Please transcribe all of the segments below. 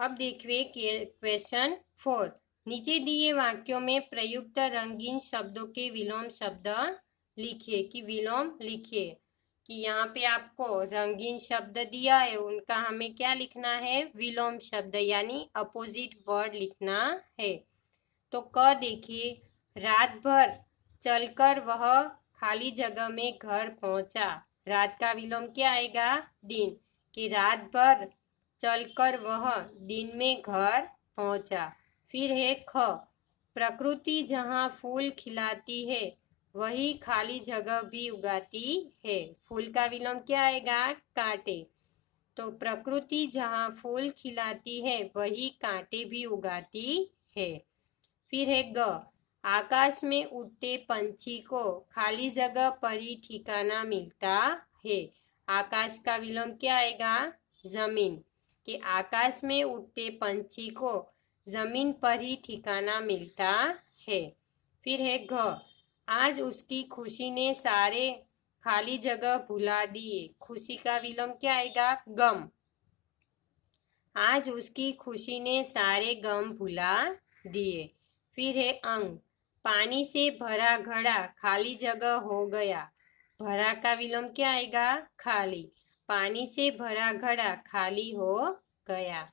अब देखिए क्वेश्चन 4। नीचे दिए वाक्यों में प्रयुक्त रंगीन शब्दों के विलोम शब्द लिखिए। कि विलोम लिखिए कि यहाँ पे आपको रंगीन शब्द दिया है, उनका हमें क्या लिखना है? विलोम शब्द यानी अपोजिट वर्ड लिखना है। तो क देखिए, रात भर चलकर वह खाली जगह में घर पहुंचा। रात का विलोम क्या आएगा? दिन। कि रात भर चलकर वह दिन में घर पहुंचा। फिर है ख, प्रकृति जहाँ फूल खिलाती है वही खाली जगह भी उगाती है। फूल का विलोम क्या आएगा? कांटे। तो प्रकृति जहाँ फूल खिलाती है वही कांटे भी उगाती है। फिर है ग, आकाश में उड़ते पंछी को खाली जगह पर ही ठिकाना मिलता है। आकाश का विलोम क्या आएगा? जमीन। कि आकाश में उड़ते पंछी को जमीन पर ही ठिकाना मिलता है। फिर है घ, आज उसकी खुशी ने सारे खाली जगह भुला दिए। खुशी का विलोम क्या आएगा? गम। आज उसकी खुशी ने सारे गम भुला दिए। फिर है अंग, पानी से भरा घड़ा खाली जगह हो गया। भरा का विलोम क्या आएगा? खाली। पानी से भरा घड़ा खाली हो गया।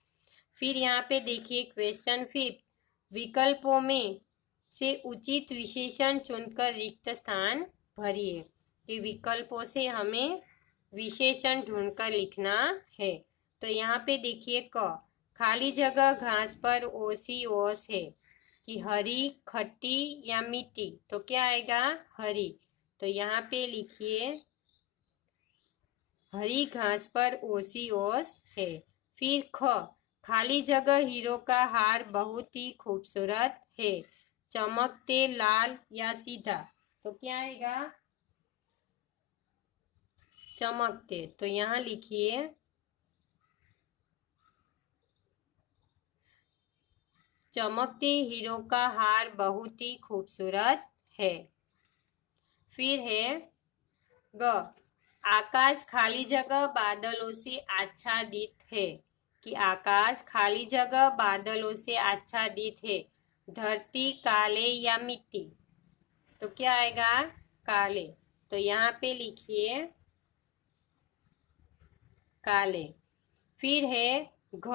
फिर यहाँ पे देखिए क्वेश्चन 5। विकल्पों में से उचित विशेषण चुनकर रिक्त स्थान भरिए। कि विकल्पों से हमें विशेषण ढूंढकर लिखना है। तो यहाँ पे देखिए क, खाली जगह घास पर ओसी ओस है। कि हरी, खट्टी या मीठी? तो क्या आएगा? हरी। तो यहाँ पे लिखिए हरी घास पर ओसी ओस है। फिर ख, खाली जगह हीरो का हार बहुत ही खूबसूरत है। चमकते, लाल या सीधा? तो क्या आएगा? चमकते। तो यहाँ लिखिए चमकते हीरो का हार बहुत ही खूबसूरत है। फिर है ग, आकाश खाली जगह बादलों से आच्छादित है। कि आकाश खाली जगह बादलों से आच्छादित है। धरती, काले या मिट्टी? तो क्या आएगा? काले। तो यहाँ पे लिखिए काले। फिर है घ,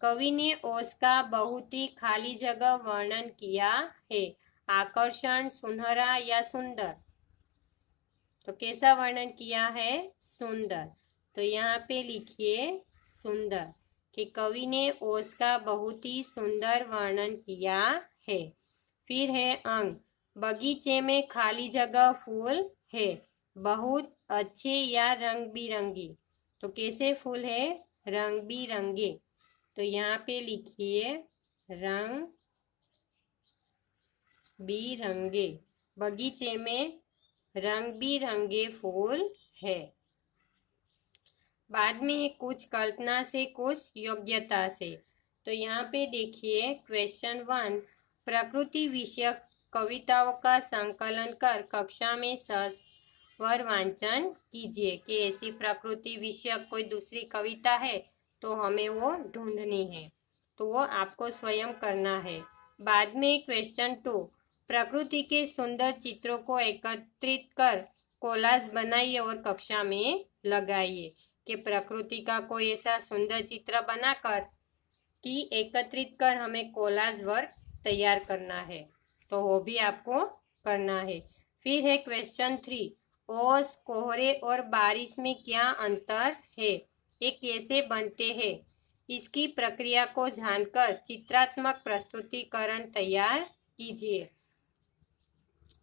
कवि ने ओस का बहुत ही खाली जगह वर्णन किया है। आकर्षण, सुनहरा या सुंदर? तो कैसा वर्णन किया है? सुंदर। तो यहाँ पे लिखिए सुंदर। कि कवि ने ओस का बहुत ही सुंदर वर्णन किया है। फिर है अंग, बगीचे में खाली जगह फूल है। बहुत अच्छे या रंग बिरंगी? तो कैसे फूल है? रंग बिरंगे। तो यहाँ पे लिखिए रंग बिरंगे। बगीचे में रंग बिरंगे फूल है। बाद में कुछ कल्पना से कुछ योग्यता से। तो यहाँ पे देखिए क्वेश्चन 1, प्रकृति विषयक कविताओं का संकलन कर कक्षा में सस्वर वांचन कीजिए। कि ऐसी प्रकृति विषयक कोई दूसरी कविता है तो हमें वो ढूंढनी है, तो वो आपको स्वयं करना है। बाद में क्वेश्चन 2, प्रकृति के सुंदर चित्रों को एकत्रित कर कोलाज बनाइए और कक्षा में लगाइए। कि प्रकृति का कोई ऐसा सुंदर चित्र बनाकर कि एकत्रित कर हमें कोलाज वर्क तैयार करना है, तो वो भी आपको करना है। फिर है क्वेश्चन 3, ओस, कोहरे और बारिश में क्या अंतर है? ये कैसे बनते हैं? इसकी प्रक्रिया को जानकर चित्रात्मक प्रस्तुतिकरण तैयार कीजिए।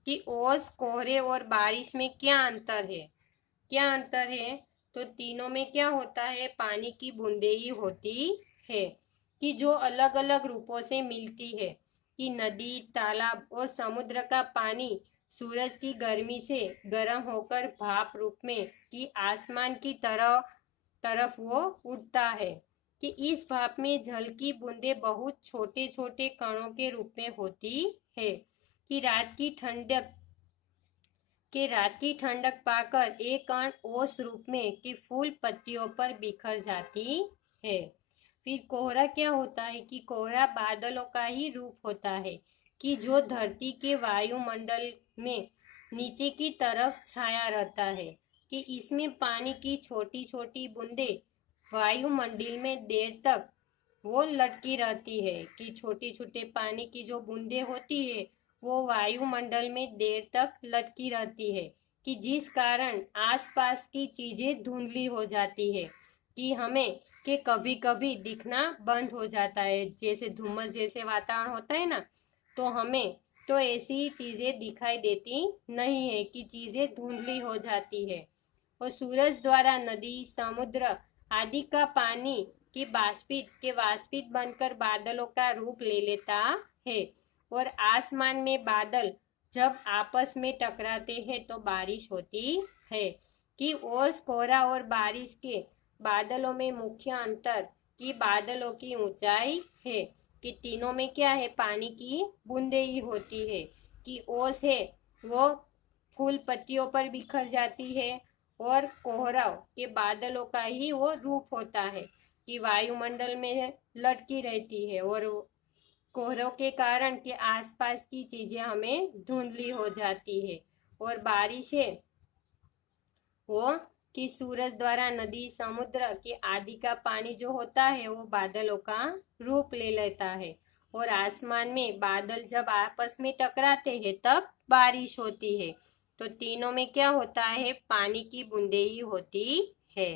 कि ओस, कोहरे और बारिश में क्या अंतर है? क्या अंतर है? तो तीनों में क्या होता है? पानी की बूंदें ही होती है, कि जो अलग अलग रूपों से मिलती है। कि नदी, तालाब और समुद्र का पानी सूरज की गर्मी से गर्म होकर भाप रूप में कि आसमान की तरफ वो उड़ता है। कि इस भाप में जल की बूंदें बहुत छोटे छोटे कणों के रूप में होती है। कि रात की ठंडक पाकर एक कण ओस रूप में कि फूल पत्तियों पर बिखर जाती है। फिर कोहरा क्या होता है कि कोहरा बादलों का ही रूप होता है कि जो धरती के वायुमंडल में नीचे की तरफ छाया रहता है, कि इसमें पानी की छोटी छोटी बूंदें वायुमंडल में देर तक वो लटकी रहती है, कि छोटी छोटे पानी की जो बूंदें होती है वो वायुमंडल में देर तक लटकी रहती है, कि जिस कारण आसपास की चीजें धुंधली हो जाती है, कि हमें कि कभी कभी दिखना बंद हो जाता है, जैसे धुम्मस जैसे वातावरण होता है ना, तो हमें तो ऐसी चीजें दिखाई देती नहीं है, कि चीजें धुंधली हो जाती है। और सूरज द्वारा नदी, समुद्र आदि का पानी की वाष्पित बनकर बादलों का रूप ले लेता है। और आसमान में बादल जब आपस में टकराते हैं तो बारिश होती है, कि ओस, कोहरा और बारिश के बादलों में मुख्य अंतर कि बादलों की ऊंचाई है, कि तीनों में क्या है, पानी की बूंदे ही होती है, कि ओस है वो फूल पत्तियों पर बिखर जाती है, और कोहरा के बादलों का ही वो रूप होता है कि वायुमंडल में लटकी रहती है, और कोहरों के कारण के आसपास की चीजें हमें धुंधली हो जाती है। और बारिश है वो कि सूरज द्वारा नदी, समुद्र के आदि का पानी जो होता है वो बादलों का रूप ले लेता है, और आसमान में बादल जब आपस में टकराते हैं तब बारिश होती है। तो तीनों में क्या होता है, पानी की बूंदें ही होती है।